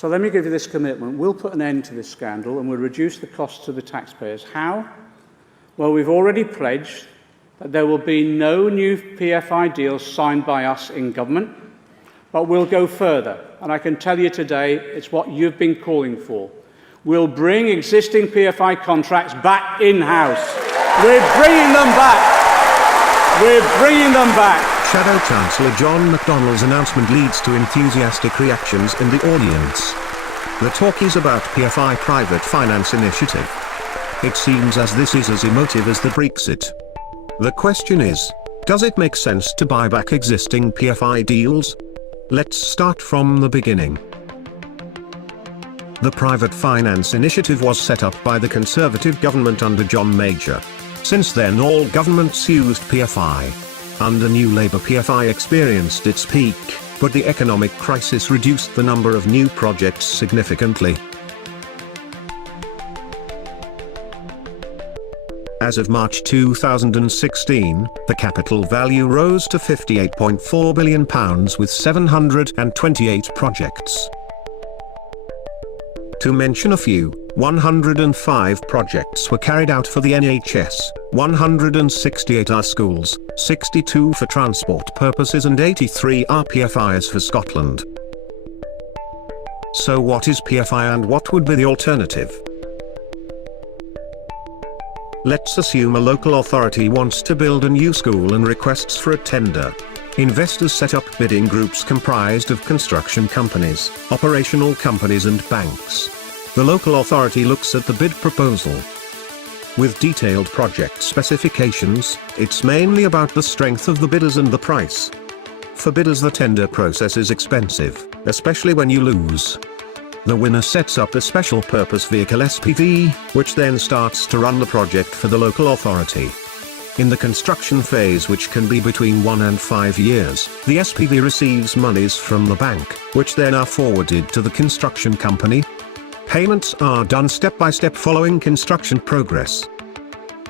So let me give you this commitment. We'll put an end to this scandal and we'll reduce the costs to the taxpayers. How? Well, we've already pledged that there will be no new PFI deals signed by us in government, but we'll go further. And I can tell you today, it's what you've been calling for. We'll bring existing PFI contracts back in-house. We're bringing them back. We're bringing them back. Shadow Chancellor John McDonnell's announcement leads to enthusiastic reactions in the audience. The talk is about PFI Private Finance Initiative. It seems as this is as emotive as the Brexit. The question is, does it make sense to buy back existing PFI deals? Let's start from the beginning. The Private Finance Initiative was set up by the Conservative government under John Major. Since then all governments used PFI. Under New Labour PFI experienced its peak, but the economic crisis reduced the number of new projects significantly. As of March 2016, the capital value rose to £58.4 billion with 728 projects. To mention a few, 105 projects were carried out for the NHS, 168 are schools, 62 for transport purposes and 83 are PFIs for Scotland. So what is PFI and what would be the alternative? Let's assume a local authority wants to build a new school and requests for a tender. Investors set up bidding groups comprised of construction companies, operational companies and banks. The local authority looks at the bid proposal. With detailed project specifications, it's mainly about the strength of the bidders and the price. For bidders the tender process is expensive, especially when you lose. The winner sets up a special purpose vehicle SPV, which then starts to run the project for the local authority. In the construction phase, which can be between 1 and 5 years, the SPV receives monies from the bank, which then are forwarded to the construction company. Payments are done step by step following construction progress.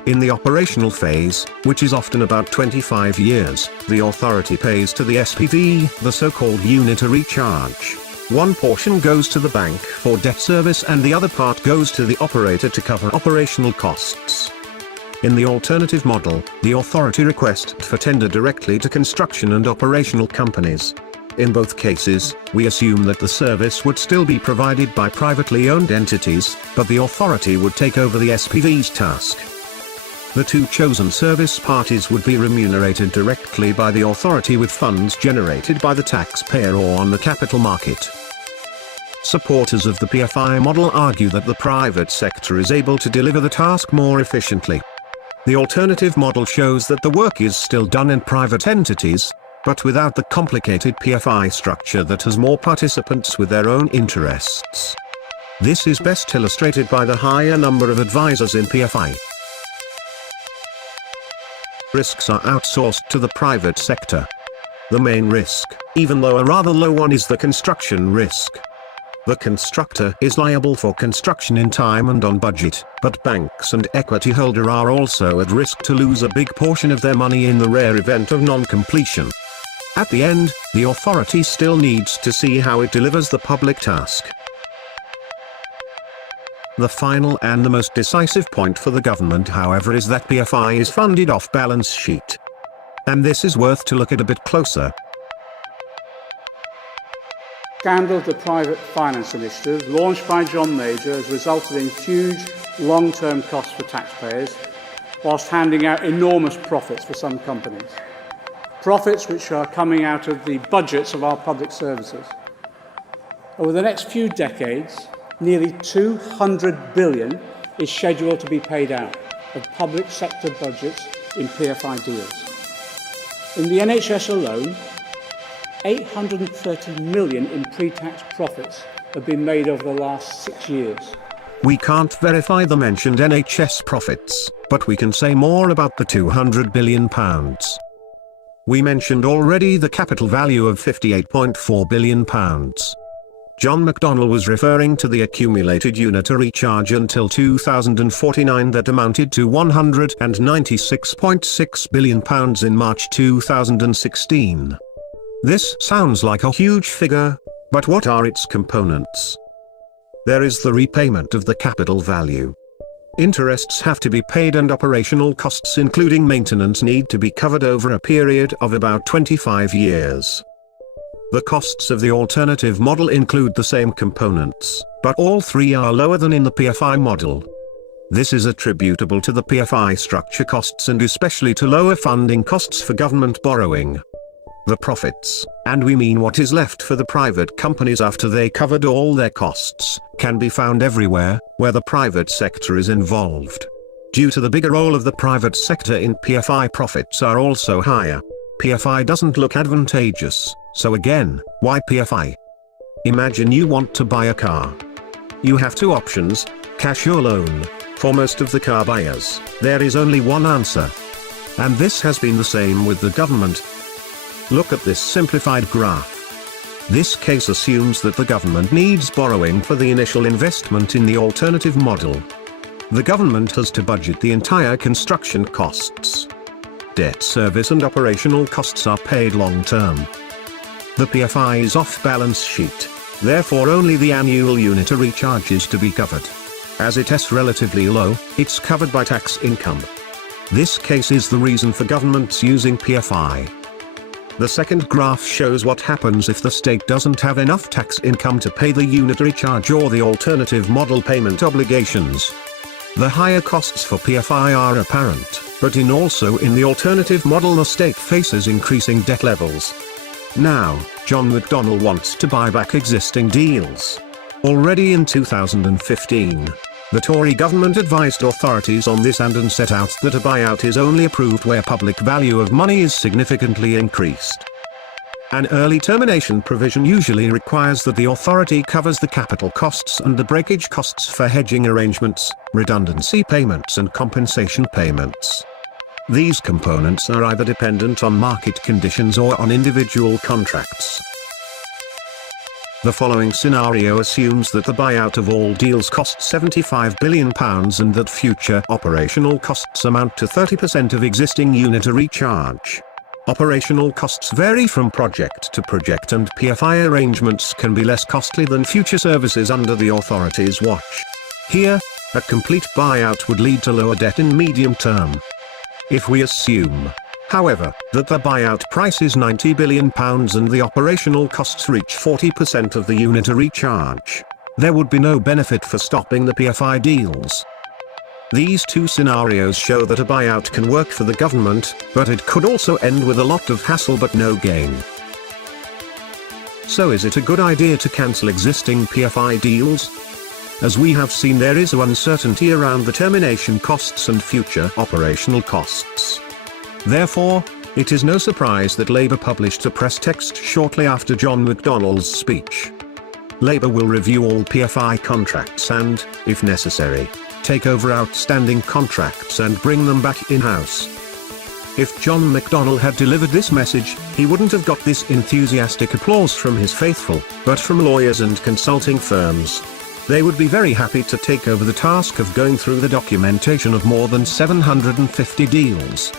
In the operational phase, which is often about 25 years, the authority pays to the SPV the so-called unitary charge. One portion goes to the bank for debt service and the other part goes to the operator to cover operational costs. In the alternative model, the authority requests for tender directly to construction and operational companies. In both cases, we assume that the service would still be provided by privately owned entities, but the authority would take over the SPV's task. The two chosen service parties would be remunerated directly by the authority with funds generated by the taxpayer or on the capital market. Supporters of the PFI model argue that the private sector is able to deliver the task more efficiently. The alternative model shows that the work is still done in private entities, but without the complicated PFI structure that has more participants with their own interests. This is best illustrated by the higher number of advisors in PFI. Risks are outsourced to the private sector. The main risk, even though a rather low one, is the construction risk. The constructor is liable for construction in time and on budget, but banks and equity holder are also at risk to lose a big portion of their money in the rare event of non-completion. At the end, the authority still needs to see how it delivers the public task. The final and the most decisive point for the government, however, is that PFI is funded off balance sheet. And this is worth to look at a bit closer. Scandal of the Private Finance Initiative, launched by John Major, has resulted in huge long-term costs for taxpayers, whilst handing out enormous profits for some companies. Profits which are coming out of the budgets of our public services. Over the next few decades, nearly $200 billion is scheduled to be paid out of public sector budgets in PFI deals. In the NHS alone, $830 million in pre-tax profits have been made over the last 6 years. We can't verify the mentioned NHS profits, but we can say more about the £200 billion. We mentioned already the capital value of £58.4 billion. John McDonnell was referring to the accumulated unitary charge until 2049 that amounted to £196.6 billion in March 2016. This sounds like a huge figure, But what are its components? There is the repayment of the capital value. Interests have to be paid and operational costs including maintenance need to be covered over a period of about 25 years. The costs of the alternative model include the same components, but all three are lower than in the PFI model. This is attributable to the PFI structure costs and especially to lower funding costs for government borrowing. The profits, and we mean what is left for the private companies after they covered all their costs, can be found everywhere where the private sector is involved. Due to the bigger role of the private sector in PFI, profits are also higher. PFI doesn't look advantageous, so again, why PFI? Imagine you want to buy a car. You have two options, cash or loan. For most of the car buyers, there is only one answer. And this has been the same with the government. Look at this simplified graph. This case assumes that the government needs borrowing for the initial investment in the alternative model. The government has to budget the entire construction costs. Debt service and operational costs are paid long term. The PFI is off balance sheet, therefore only the annual unitary charge is to be covered. As it is relatively low, it's covered by tax income. This case is the reason for governments using PFI. The second graph shows what happens if the state doesn't have enough tax income to pay the unitary charge or the alternative model payment obligations. The higher costs for PFI are apparent, but also in the alternative model the state faces increasing debt levels. Now, John McDonnell wants to buy back existing deals. Already in 2015, the Tory government advised authorities on this and set out that a buyout is only approved where public value of money is significantly increased. An early termination provision usually requires that the authority covers the capital costs and the breakage costs for hedging arrangements, redundancy payments and compensation payments. These components are either dependent on market conditions or on individual contracts. The following scenario assumes that the buyout of all deals costs £75 billion and that future operational costs amount to 30% of existing unitary charge. Operational costs vary from project to project and PFI arrangements can be less costly than future services under the authority's watch. Here, a complete buyout would lead to lower debt in medium term. If we assume, however, that the buyout price is £90 billion and the operational costs reach 40% of the unitary charge, there would be no benefit for stopping the PFI deals. These two scenarios show that a buyout can work for the government, but it could also end with a lot of hassle but no gain. So is it a good idea to cancel existing PFI deals? As we have seen, there is uncertainty around the termination costs and future operational costs. Therefore, it is no surprise that Labour published a press text shortly after John McDonnell's speech. Labour will review all PFI contracts and, if necessary, take over outstanding contracts and bring them back in-house. If John McDonnell had delivered this message, he wouldn't have got this enthusiastic applause from his faithful, but from lawyers and consulting firms. They would be very happy to take over the task of going through the documentation of more than 750 deals.